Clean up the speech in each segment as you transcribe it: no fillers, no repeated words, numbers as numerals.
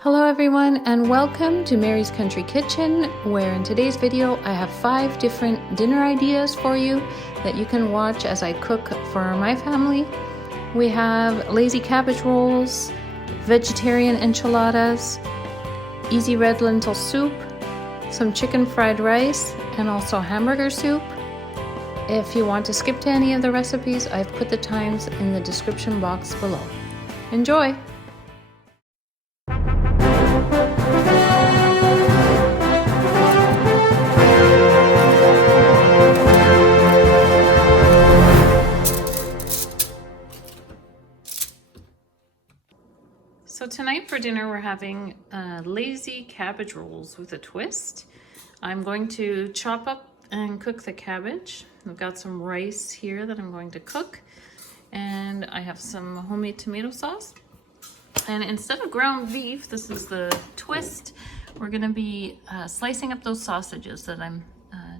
Hello everyone and welcome to Mary's Country Kitchen, where in today's video I have 5 different dinner ideas for you that you can watch as I cook for my family. We have lazy cabbage rolls, vegetarian enchiladas, easy red lentil soup, some chicken fried rice, and also hamburger soup. If you want to skip to any of the recipes, I've put the times in the description box below. Enjoy! So tonight for dinner we're having lazy cabbage rolls with a twist. I'm going to chop up and cook the cabbage. I've got some rice here that I'm going to cook, and I have some homemade tomato sauce. And instead of ground beef, this is the twist, we're going to be slicing up those sausages that I'm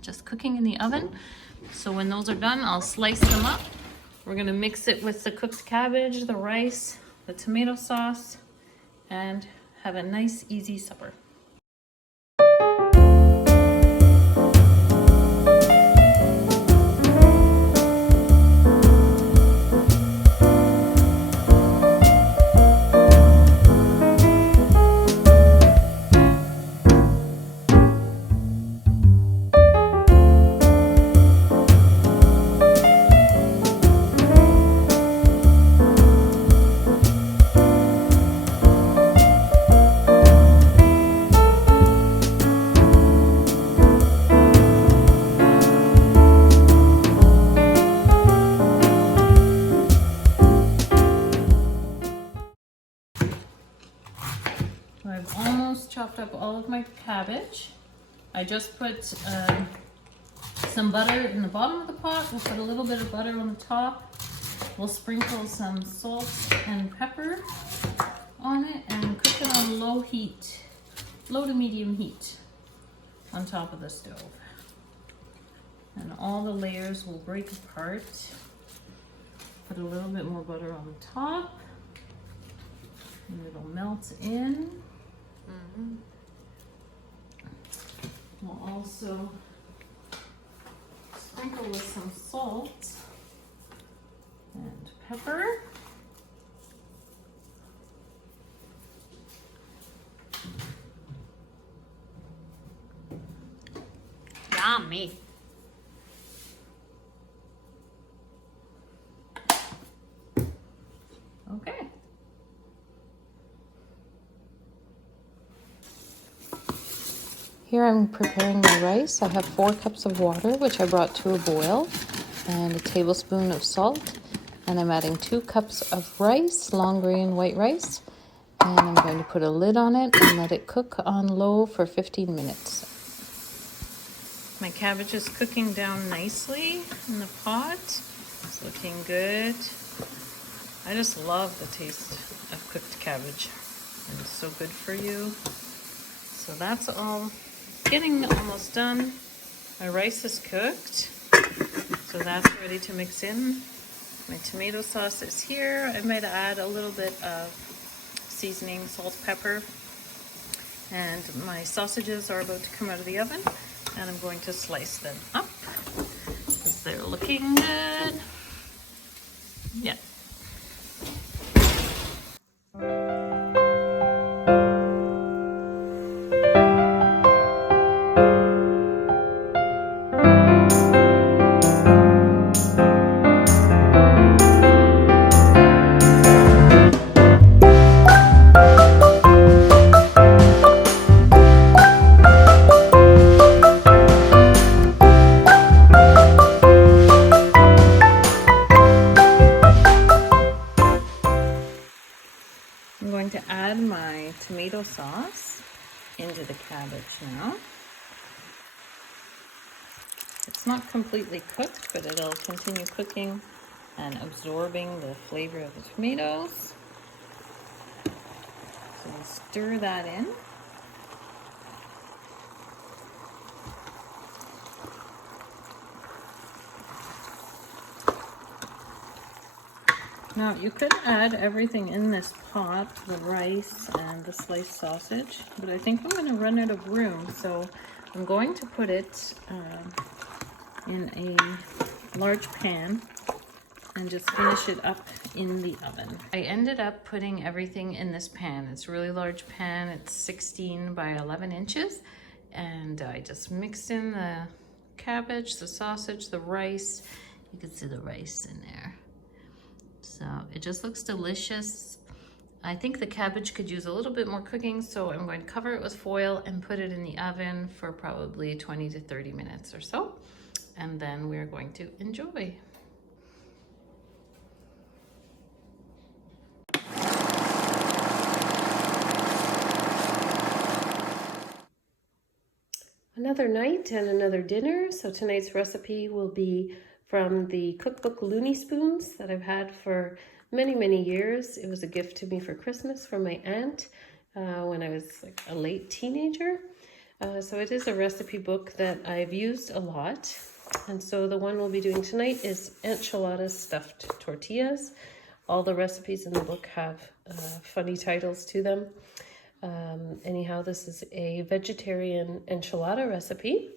just cooking in the oven. So when those are done, I'll slice them up. We're going to mix it with the cooked cabbage, the rice, the tomato sauce, and have a nice easy supper. I've almost chopped up all of my cabbage. I just put some butter in the bottom of the pot. We'll put a little bit of butter on the top. We'll sprinkle some salt and pepper on it and cook it on low heat, low to medium heat on top of the stove. And all the layers will break apart. Put a little bit more butter on the top and it'll melt in. We'll also sprinkle with some salt and pepper. Yummy! Okay. Here I'm preparing my rice. I have 4 cups of water, which I brought to a boil, and a tablespoon of salt. And I'm adding 2 cups of rice, long grain white rice. And I'm going to put a lid on it and let it cook on low for 15 minutes. My cabbage is cooking down nicely in the pot. It's looking good. I just love the taste of cooked cabbage. And it's so good for you. So that's all. Getting almost done. My rice is cooked, so that's ready to mix in. My tomato sauce is here. I might add a little bit of seasoning, salt, pepper. And my sausages are about to come out of the oven, and I'm going to slice them up because they're looking good. Yeah. I'm going to add my tomato sauce into the cabbage now. It's not completely cooked, but it'll continue cooking and absorbing the flavor of the tomatoes. So we'll stir that in. Now you could add everything in this pot, the rice and the sliced sausage, but I think I'm going to run out of room, so I'm going to put it in a large pan and just finish it up in the oven. I ended up putting everything in this pan. It's a really large pan. It's 16 by 11 inches. And I just mixed in the cabbage, the sausage, the rice. You can see the rice in there. So it just looks delicious. I think the cabbage could use a little bit more cooking, so I'm going to cover it with foil and put it in the oven for probably 20 to 30 minutes or so. And then we're going to enjoy. Another night and another dinner. So tonight's recipe will be from the cookbook Looneyspoons that I've had for many, many years. It was a gift to me for Christmas from my aunt when I was like a late teenager. So it is a recipe book that I've used a lot. And so the one we'll be doing tonight is Enchiladas stuffed tortillas. All the recipes in the book have funny titles to them. Anyhow, this is a vegetarian enchilada recipe.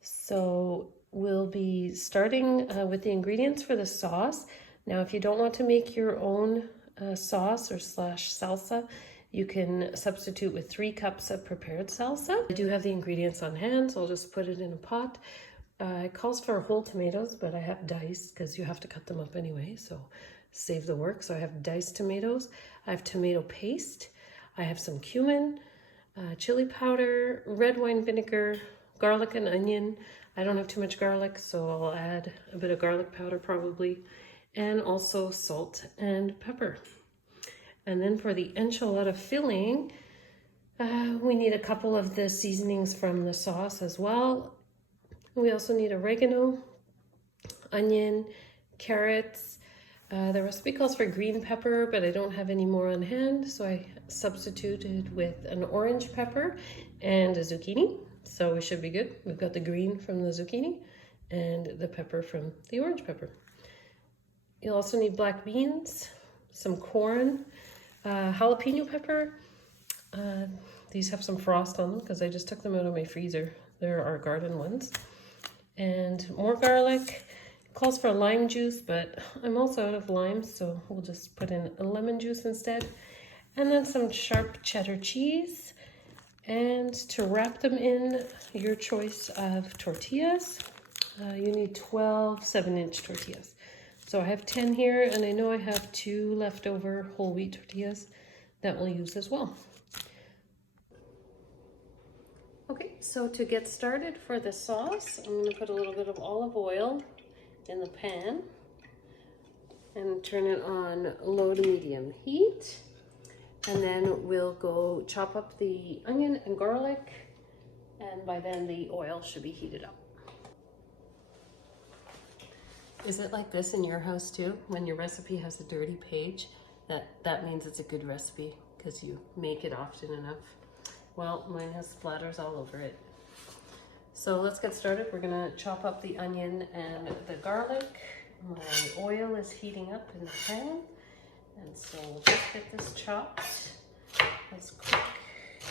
So we'll be starting with the ingredients for the sauce. Now, if you don't want to make your own sauce or slash salsa, you can substitute with 3 cups of prepared salsa. I do have the ingredients on hand, so I'll just put it in a pot. It calls for whole tomatoes, but I have diced because you have to cut them up anyway, so save the work. So I have diced tomatoes. I have tomato paste. I have some cumin, chili powder, red wine vinegar, garlic and onion. I don't have too much garlic, so I'll add a bit of garlic powder probably, and also salt and pepper. And then for the enchilada filling, we need a couple of the seasonings from the sauce as well. We also need oregano, onion, carrots. The recipe calls for green pepper, but I don't have any more on hand, so I substituted with an orange pepper and a zucchini. So we should be good. We've got the green from the zucchini and the pepper from the orange pepper. You'll also need black beans, some corn, jalapeno pepper. These have some frost on them because I just took them out of my freezer. They're our garden ones. And more garlic. Calls for lime juice, but I'm also out of lime, so we'll just put in a lemon juice instead. And then some sharp cheddar cheese. And to wrap them in, your choice of tortillas. You need 12 7-inch tortillas. So I have 10 here, and I know I have 2 leftover whole wheat tortillas that we'll use as well. Okay, so to get started for the sauce, I'm going to put a little bit of olive oil in the pan and turn it on low to medium heat. And then we'll go chop up the onion and garlic, and by then the oil should be heated up. Is it like this in your house too? When your recipe has a dirty page, that means it's a good recipe because you make it often enough. Well, mine has splatters all over it. So let's get started. We're gonna chop up the onion and the garlic. My oil is heating up in the pan. And so we'll just get this chopped as quick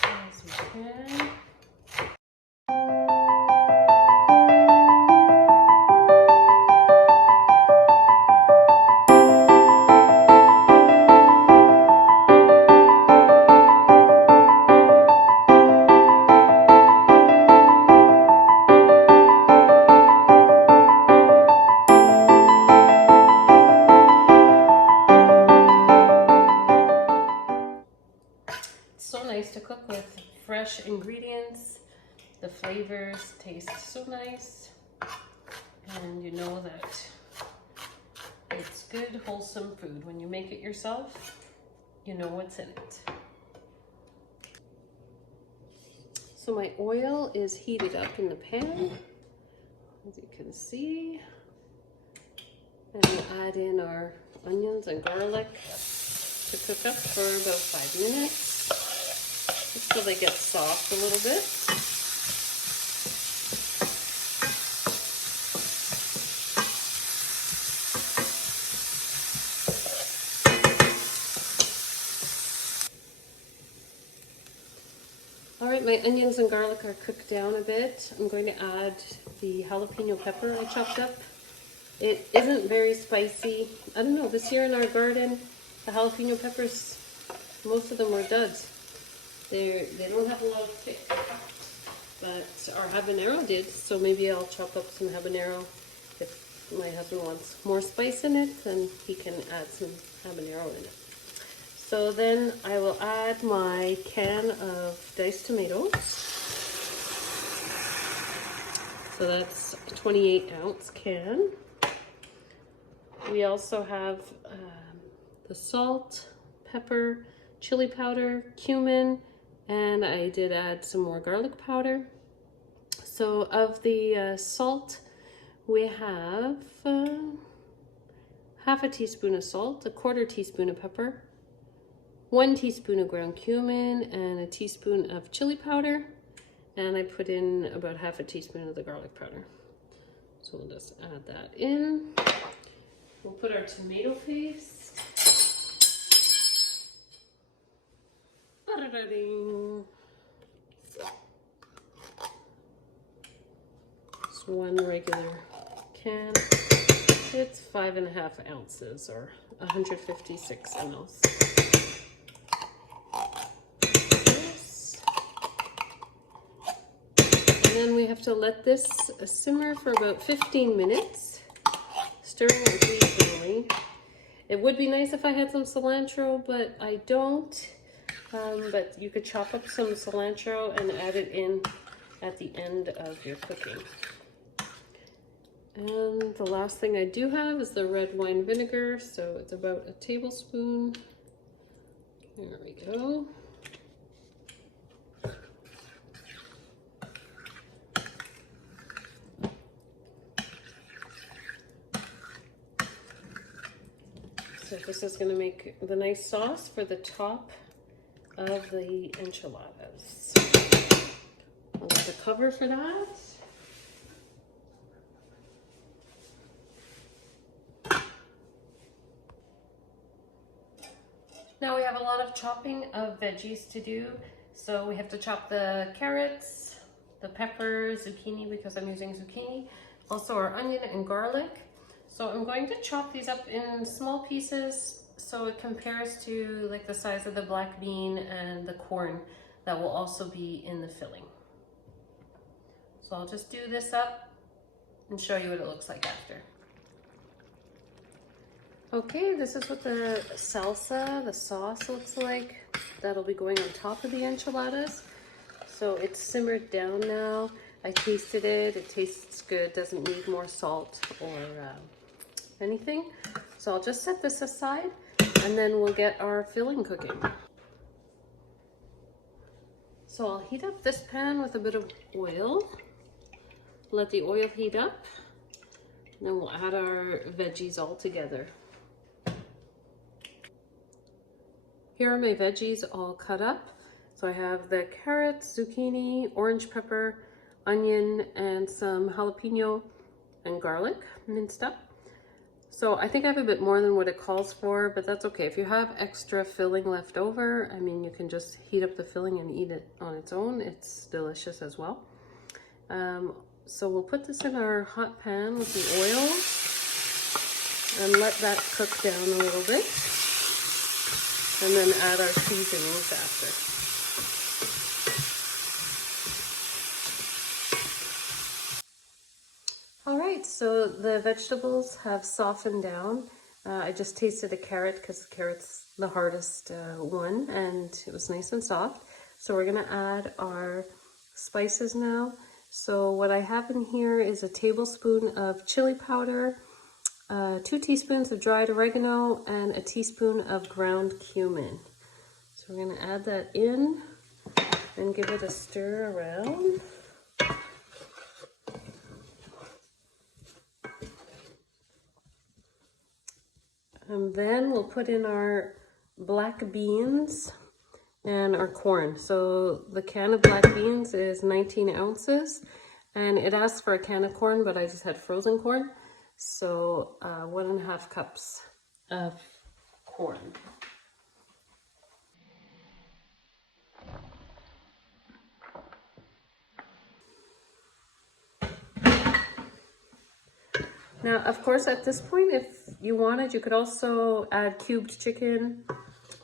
as we can. To cook with fresh ingredients. The flavors taste so nice, and you know that it's good, wholesome food. When you make it yourself, you know what's in it. So my oil is heated up in the pan, as you can see, and we'll add in our onions and garlic to cook up for about 5 minutes. Just so they get soft a little bit. All right, my onions and garlic are cooked down a bit. I'm going to add the jalapeno pepper I chopped up. It isn't very spicy. I don't know, this year in our garden, the jalapeno peppers, most of them were duds. They don't have a lot of kick, but our habanero did, so maybe I'll chop up some habanero. If my husband wants more spice in it, then he can add some habanero in it. So then I will add my can of diced tomatoes. So that's a 28-ounce can. We also have the salt, pepper, chili powder, cumin, and I did add some more garlic powder. So of the salt, we have half a teaspoon of salt, a quarter teaspoon of pepper, 1 teaspoon of ground cumin, and a teaspoon of chili powder. And I put in about half a teaspoon of the garlic powder. So we'll just add that in. We'll put our tomato paste. Just one regular can. It's 5.5 ounces or 156 mLs. And then we have to let this simmer for about 15 minutes, stirring occasionally. It would be nice if I had some cilantro, but I don't. But you could chop up some cilantro and add it in at the end of your cooking. And the last thing I do have is the red wine vinegar, so it's about a tablespoon. There we go. So this is going to make the nice sauce for the top of the enchiladas. I'll get the cover for that. Now we have a lot of chopping of veggies to do. So we have to chop the carrots, the pepper, zucchini because I'm using zucchini, also our onion and garlic. So I'm going to chop these up in small pieces so it compares to like the size of the black bean and the corn that will also be in the filling. So I'll just do this up and show you what it looks like after. Okay, this is what the salsa, the sauce looks like. That'll be going on top of the enchiladas. So it's simmered down now. I tasted it, it tastes good, doesn't need more salt or anything. So I'll just set this aside and then we'll get our filling cooking. So I'll heat up this pan with a bit of oil. Let the oil heat up. And then we'll add our veggies all together. Here are my veggies all cut up. So I have the carrots, zucchini, orange pepper, onion, and some jalapeno and garlic minced up. So I think I have a bit more than what it calls for, but that's okay. If you have extra filling left over, I mean, you can just heat up the filling and eat it on its own. It's delicious as well. So we'll put this in our hot pan with the oil and let that cook down a little bit. And then add our seasonings after. All right, so the vegetables have softened down. I just tasted a carrot because the carrot's the hardest one and it was nice and soft. So we're gonna add our spices now. So what I have in here is a tablespoon of chili powder, 2 teaspoons of dried oregano, and a teaspoon of ground cumin. So we're going to add that in and give it a stir around. And then we'll put in our black beans and our corn. So the can of black beans is 19 ounces and it asks for a can of corn, but I just had frozen corn. So 1.5 cups of corn. Now, of course, at this point, if you wanted, you could also add cubed chicken,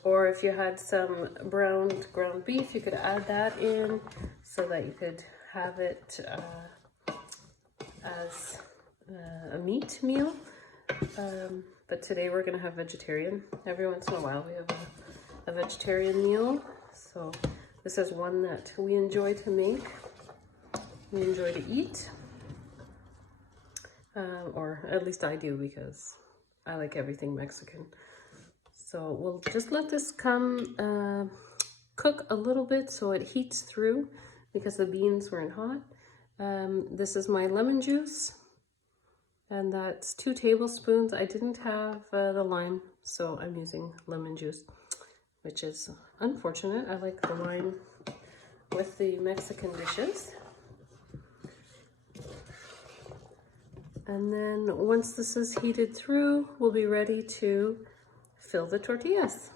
or if you had some browned ground beef, you could add that in so that you could have it as a meat meal. But today we're gonna have vegetarian. Every once in a while we have a vegetarian meal. So this is one that we enjoy to make, we enjoy to eat. Or at least I do, because I like everything Mexican. So we'll just let this come cook a little bit so it heats through, because the beans weren't hot. This is my lemon juice, and that's 2 tablespoons. I didn't have the lime, so I'm using lemon juice, which is unfortunate. I like the lime with the Mexican dishes. And then once this is heated through, we'll be ready to fill the tortillas.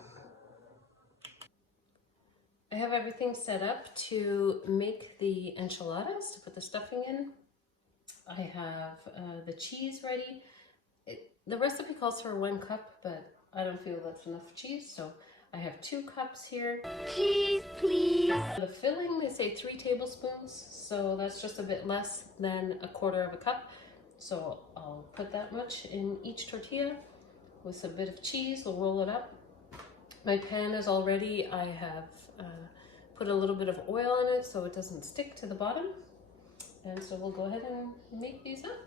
I have everything set up to make the enchiladas, to put the stuffing in. I have the cheese ready. The recipe calls for 1 cup, but I don't feel that's enough cheese, so I have 2 cups here. Cheese, please. The filling, they say 3 tablespoons, so that's just a bit less than 1/4 cup. So I'll put that much in each tortilla with a bit of cheese. We'll roll it up. My pan is all ready. I have put a little bit of oil on it so it doesn't stick to the bottom. And so we'll go ahead and make these up.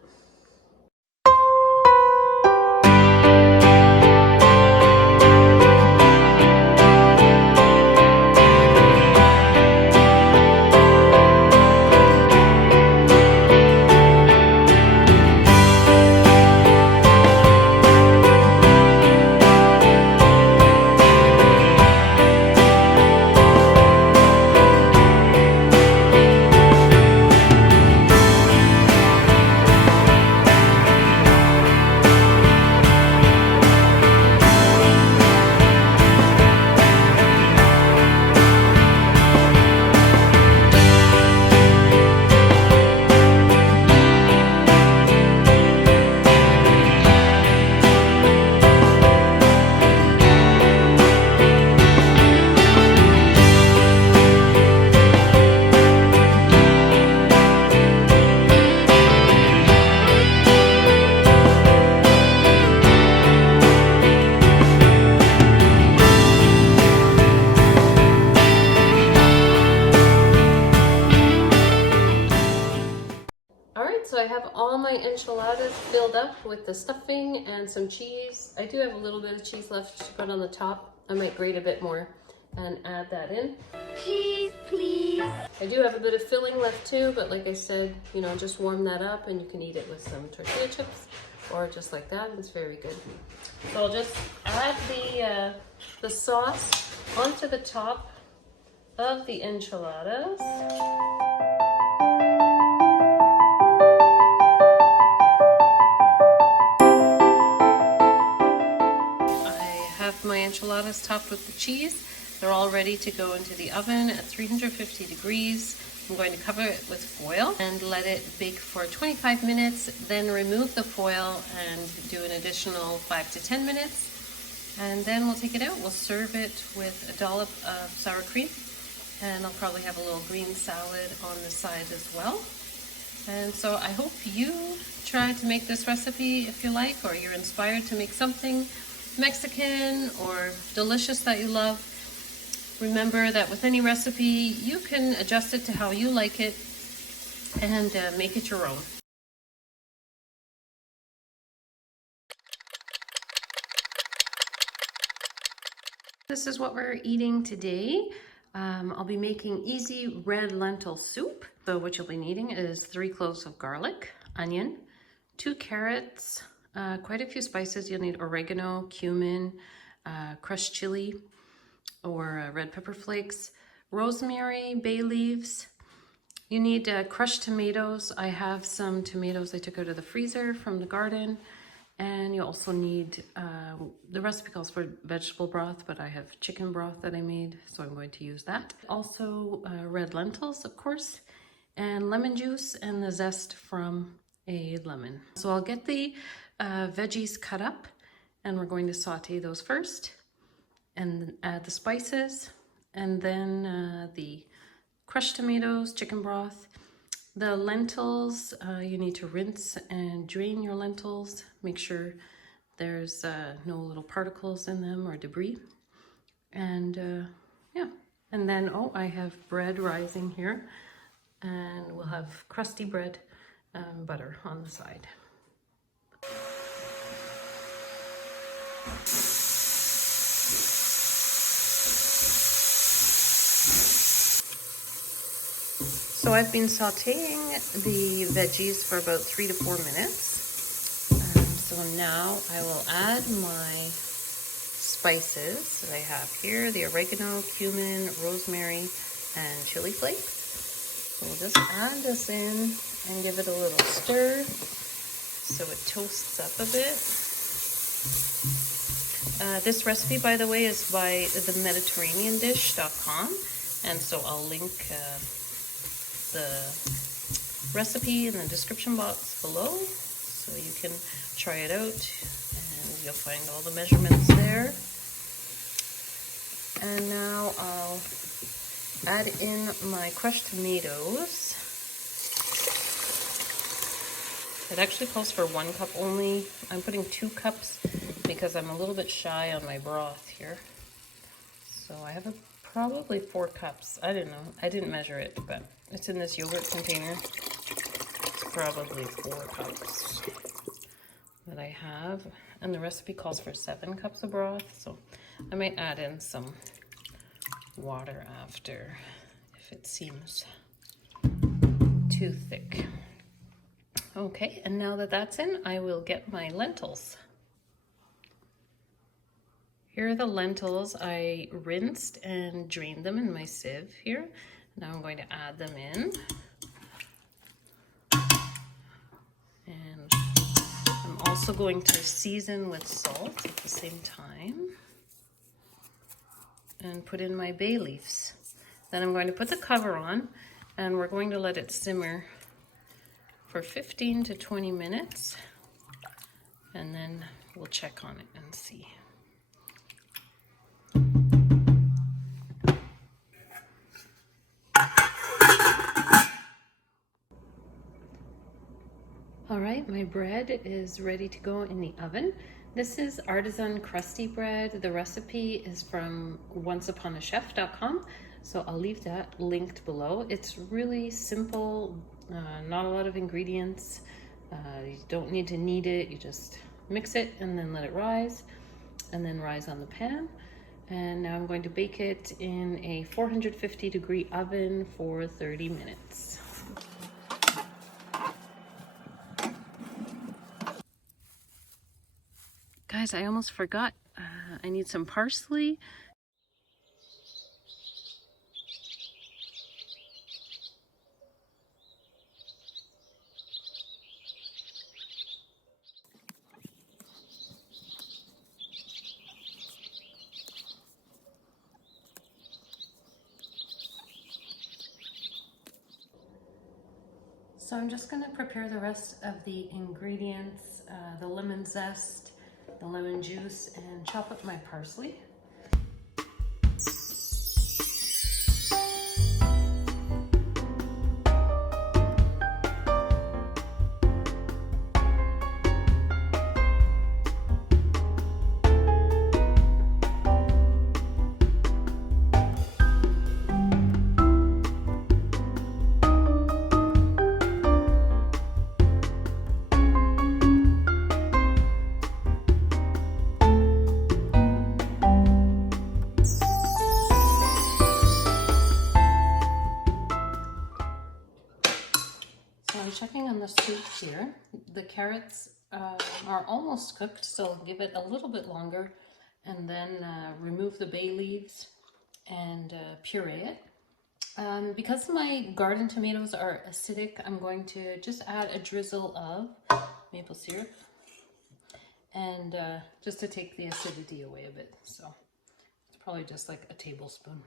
So I have all my enchiladas filled up with the stuffing and some cheese. I do have a little bit of cheese left to put on the top. I might grate a bit more and add that in. Cheese, please. I do have a bit of filling left too, but like I said, you know, just warm that up and you can eat it with some tortilla chips or just like that. It's very good. So I'll just add the sauce onto the top of the enchiladas. My enchiladas topped with the cheese. They're all ready to go into the oven at 350 degrees. I'm going to cover it with foil and let it bake for 25 minutes, then remove the foil and do an additional 5 to 10 minutes. And then we'll take it out. We'll serve it with a dollop of sour cream, and I'll probably have a little green salad on the side as well. And so I hope you try to make this recipe if you like, or you're inspired to make something Mexican or delicious that you love. Remember that with any recipe, you can adjust it to how you like it and make it your own. This is what we're eating today. I'll be making easy red lentil soup. So what you'll be needing is 3 cloves of garlic, onion, 2 carrots, quite a few spices. You'll need oregano, cumin, crushed chili, or red pepper flakes, rosemary, bay leaves. You need crushed tomatoes. I have some tomatoes I took out of the freezer from the garden. And you also need, the recipe calls for vegetable broth, but I have chicken broth that I made, so I'm going to use that. Also red lentils, of course, and lemon juice and the zest from a lemon. So I'll get the veggies cut up and we're going to saute those first and add the spices and then the crushed tomatoes, chicken broth. The lentils, you need to rinse and drain your lentils. Make sure there's no little particles in them or debris. And yeah, and then, oh, I have bread rising here. And we'll have crusty bread and butter on the side. So I've been sauteing the veggies for about 3 to 4 minutes. So now I will add my spices that I have here, the oregano, cumin, rosemary, and chili flakes. So we'll just add this in and give it a little stir so it toasts up a bit. This recipe, by the way, is by the Mediterraneandish.com, and so I'll link the recipe in the description box below so you can try it out and you'll find all the measurements there. And now I'll add in my crushed tomatoes. It actually calls for 1 cup only. I'm putting 2 cups because I'm a little bit shy on my broth here. So I have probably 4 cups. I don't know. I didn't measure it, but it's in this yogurt container. It's probably 4 cups that I have. And the recipe calls for 7 cups of broth. So I might add in some water after if it seems too thick. Okay, and now that that's in, I will get my lentils. Here are the lentils. I rinsed and drained them in my sieve here. Now I'm going to add them in. And I'm also going to season with salt at the same time. And put in my bay leaves. Then I'm going to put the cover on and we're going to let it simmer for 15 to 20 minutes and then we'll check on it and see. All right, my bread is ready to go in the oven. This is artisan crusty bread. The recipe is from onceuponachef.com, so I'll leave that linked below. It's really simple, not a lot of ingredients. You don't need to knead it. You just mix it and then let it rise, and then rise on the pan. And now I'm going to bake it in a 450-degree oven for 30 minutes. Guys, I almost forgot. I need some parsley. So I'm just going to prepare the rest of the ingredients, the lemon zest, the lemon juice, and chop up my parsley. I'm checking on the soup here. The carrots are almost cooked, so I'll give it a little bit longer and then remove the bay leaves and puree it. Because my garden tomatoes are acidic, I'm going to just add a drizzle of maple syrup and just to take the acidity away a bit. So it's probably just like a tablespoon.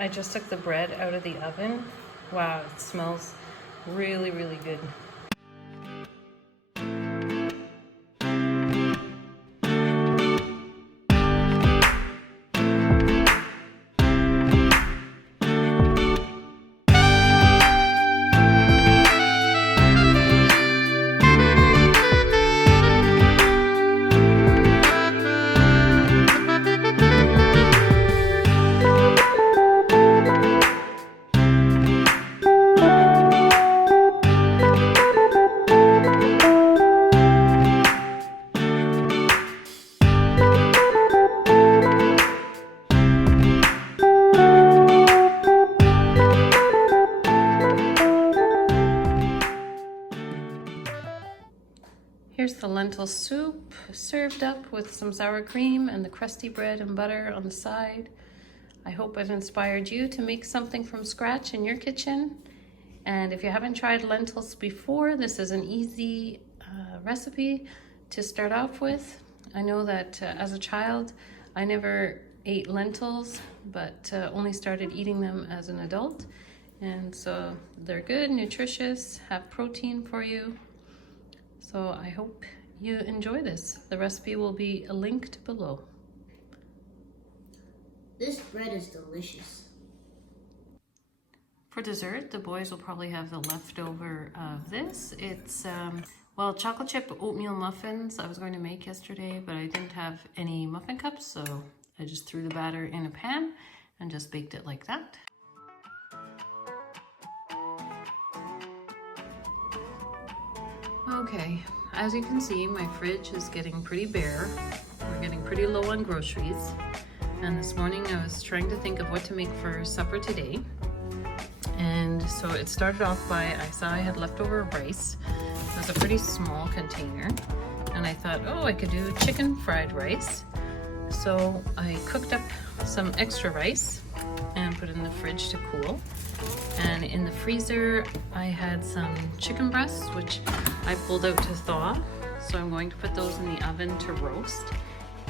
I just took the bread out of the oven. Wow, it smells really, really good. Here's the lentil soup served up with some sour cream and the crusty bread and butter on the side. I hope I've inspired you to make something from scratch in your kitchen. And if you haven't tried lentils before, this is an easy recipe to start off with. I know that as a child, I never ate lentils, but only started eating them as an adult. And so they're good, nutritious, have protein for you. So I hope you enjoy this. The recipe will be linked below. This bread is delicious. For dessert, the boys will probably have the leftover of this. It's, well, chocolate chip oatmeal muffins I was going to make yesterday, but I didn't have any muffin cups, so I just threw the batter in a pan and just baked it like that. Okay, as you can see, my fridge is getting pretty bare. We're getting pretty low on groceries. And this morning I was trying to think of what to make for supper today. And so it started off by, I saw I had leftover rice. It was a pretty small container. And I thought, oh, I could do chicken fried rice. So I cooked up some extra rice and put it in the fridge to cool. And in the freezer, I had some chicken breasts, which I pulled out to thaw. So I'm going to put those in the oven to roast.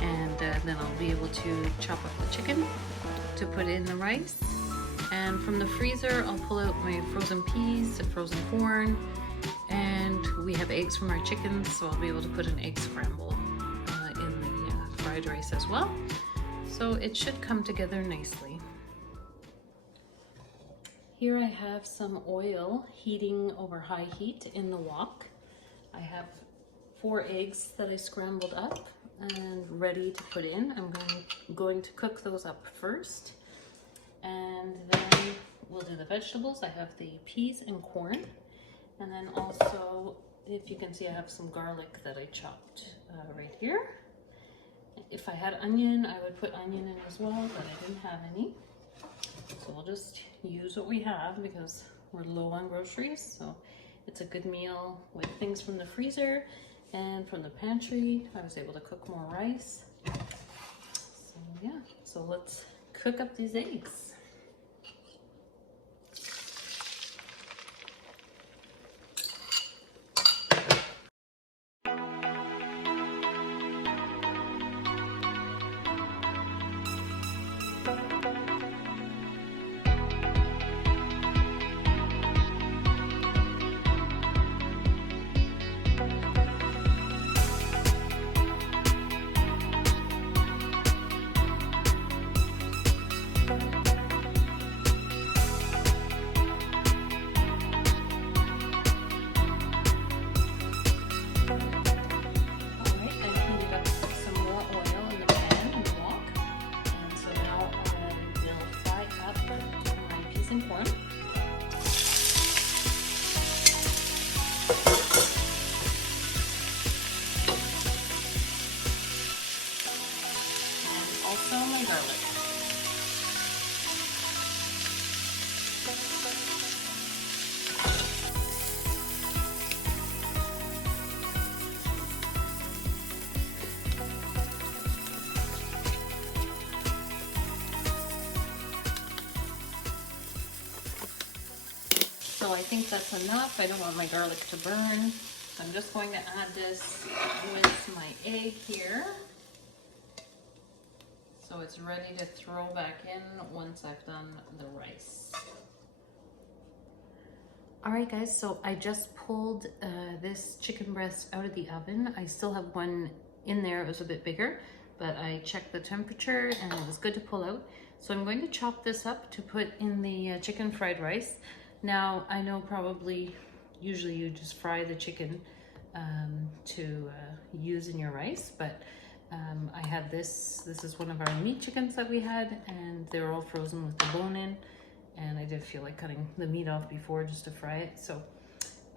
And then I'll be able to chop up the chicken to put in the rice. And from the freezer, I'll pull out my frozen peas, frozen corn, and we have eggs from our chickens, so I'll be able to put an egg scramble in the fried rice as well. So it should come together nicely. Here I have some oil heating over high heat in the wok. I have 4 eggs that I scrambled up and ready to put in. I'm going to cook those up first, and then we'll do the vegetables. I have the peas and corn, and then also, if you can see, I have some garlic that I chopped right here. If I had onion, I would put onion in as well, but I didn't have any. So we'll just use what we have because we're low on groceries. So it's a good meal with things from the freezer and from the pantry. I was able to cook more rice. So yeah, so let's cook up these eggs. So I think that's enough. I don't want my garlic to burn. So I'm just going to add this with my egg here. So it's ready to throw back in once I've done the rice. All right guys, so I just pulled this chicken breast out of the oven. I still have one in there, it was a bit bigger, but I checked the temperature and it was good to pull out. So I'm going to chop this up to put in the chicken fried rice. Now, I know probably, usually you just fry the chicken to use in your rice, but I had this is one of our meat chickens that we had, and they're all frozen with the bone in, and I did feel like cutting the meat off before just to fry it. So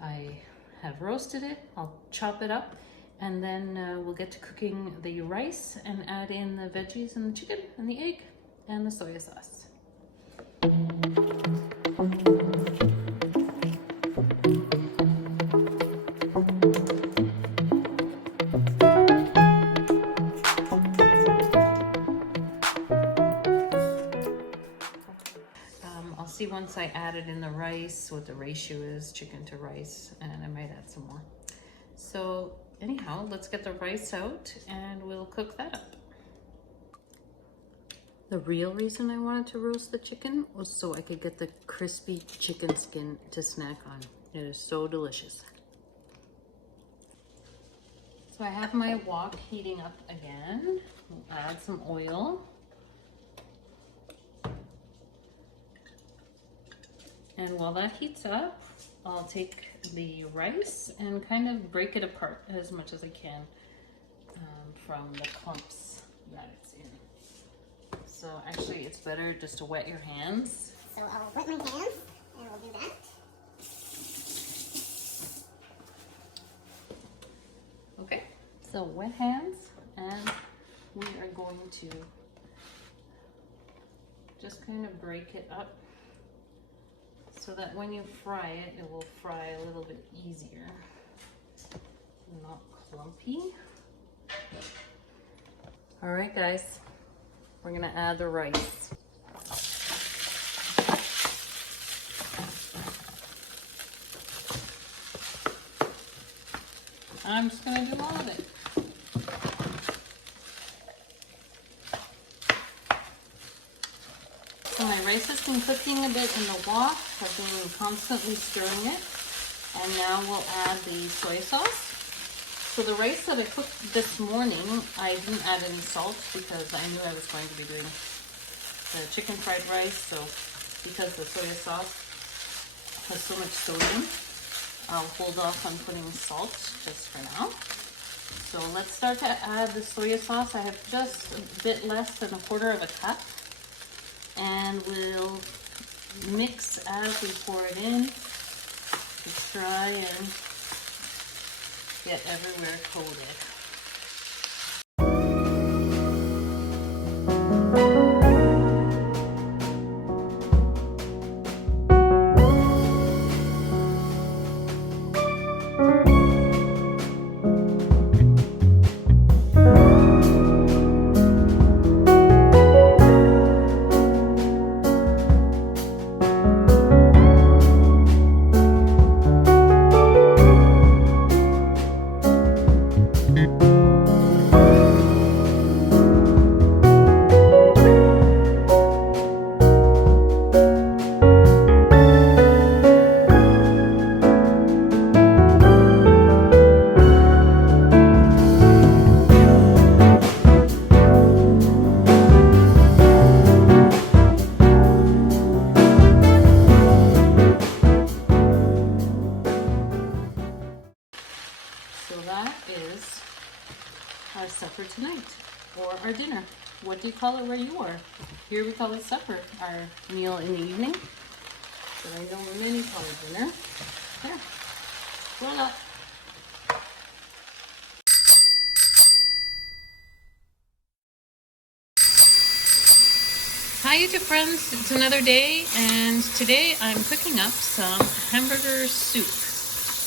I have roasted it, I'll chop it up, and then we'll get to cooking the rice and add in the veggies and the chicken and the egg and the soy sauce. I'll see once I added in the rice what the ratio is, chicken to rice, and I might add some more. So anyhow, let's get the rice out and we'll cook that up. The real reason I wanted to roast the chicken was so I could get the crispy chicken skin to snack on. It is so delicious. So I have my wok heating up again. We'll add some oil. And while that heats up, I'll take the rice and kind of break it apart as much as I can from the clumps that it's in. So actually it's better just to wet your hands. So I'll wet my hands and we'll do that. Okay, so wet hands, and we are going to just kind of break it up so that when you fry it, it will fry a little bit easier, not clumpy. All right, guys, we're gonna add the rice. I'm just gonna do all of it. So my rice has been cooking a bit in the wok. I've been constantly stirring it. And now we'll add the soy sauce. So the rice that I cooked this morning, I didn't add any salt because I knew I was going to be doing the chicken fried rice. So because the soy sauce has so much sodium, I'll hold off on putting salt just for now. So let's start to add the soy sauce. I have just a bit less than 1/4 of a cup. And we'll mix as we pour it in to try and get everywhere coated. Our supper tonight, or our dinner. What do you call it where you are? Here we call it supper, our meal in the evening. But I know many call it dinner. There, voila. Hi YouTube friends, it's another day, and today I'm cooking up some hamburger soup.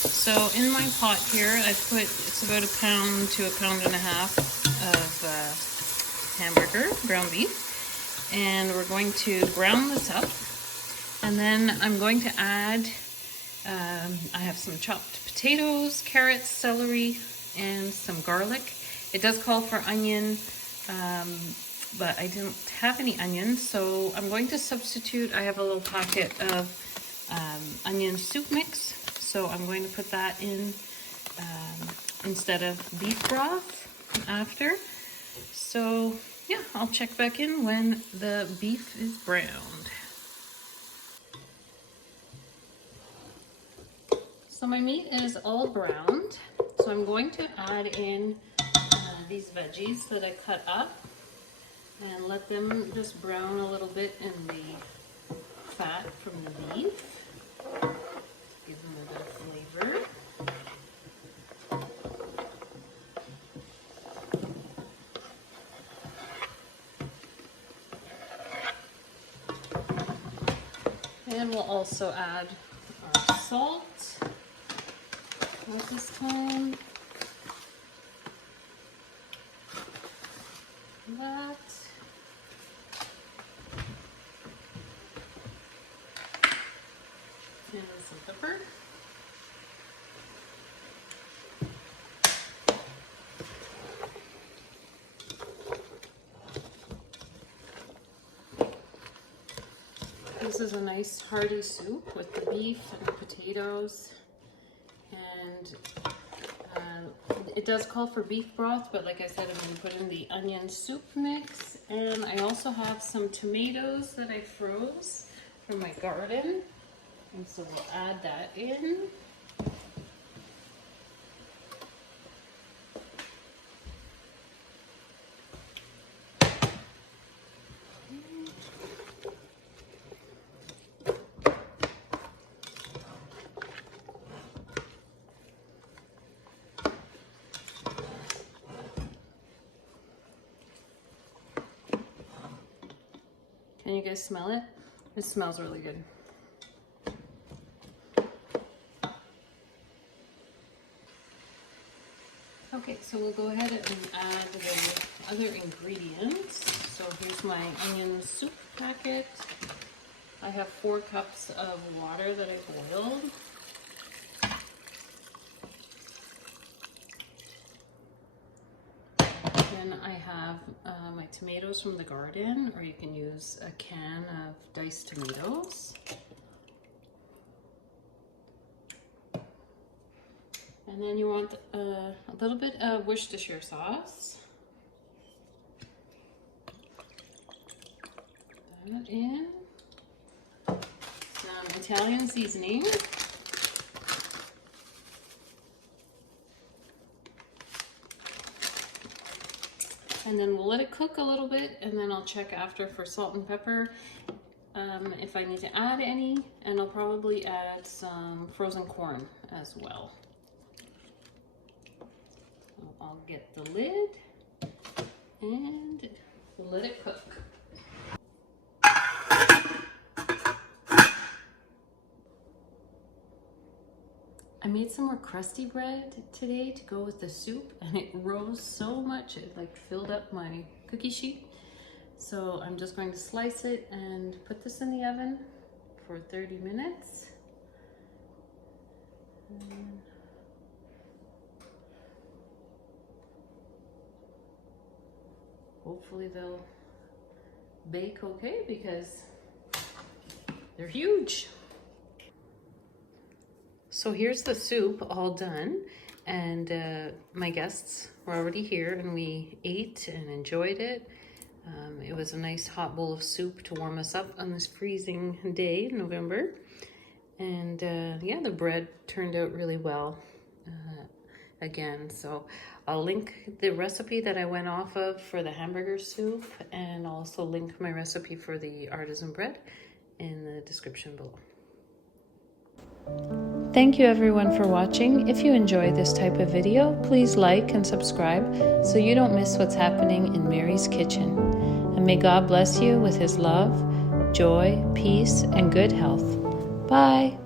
So in my pot here, I put, it's about 1 pound to 1.5 pounds of hamburger, ground beef. And we're going to brown this up. And then I'm going to add, I have some chopped potatoes, carrots, celery, and some garlic. It does call for onion, but I didn't have any onions, so I'm going to substitute. I have a little packet of onion soup mix, so I'm going to put that in instead of beef broth after. So yeah, I'll check back in when the beef is browned. So my meat is all browned, so I'm going to add in these veggies that I cut up and let them just brown a little bit in the fat from the beef. Give them a bit of flavor. And we'll also add our salt at this time. That. And some pepper. This is a nice hearty soup with the beef and the potatoes, and it does call for beef broth, but like I said, I'm going to put in the onion soup mix, and I also have some tomatoes that I froze from my garden, and so we'll add that in. Can you guys smell it? It smells really good. Okay, so we'll go ahead and add the other ingredients. So here's my onion soup packet. I have 4 cups of water that I boiled. Then I have my tomatoes from the garden, or you can use a can of diced tomatoes. And then you want a little bit of Worcestershire sauce. Put that in. Some Italian seasoning. And then we'll let it cook a little bit, and then I'll check after for salt and pepper if I need to add any, and I'll probably add some frozen corn as well. So I'll get the lid and let it cook. I made some more crusty bread today to go with the soup, and it rose so much it like filled up my cookie sheet. So I'm just going to slice it and put this in the oven for 30 minutes. And hopefully they'll bake okay because they're huge. So here's the soup all done, and my guests were already here and we ate and enjoyed it. It was a nice hot bowl of soup to warm us up on this freezing day in November. And yeah, the bread turned out really well again. So I'll link the recipe that I went off of for the hamburger soup, and I'll also link my recipe for the artisan bread in the description below. Thank you everyone for watching. If you enjoy this type of video, please like and subscribe so you don't miss what's happening in Mary's kitchen. And may God bless you with his love, joy, peace, and good health. Bye.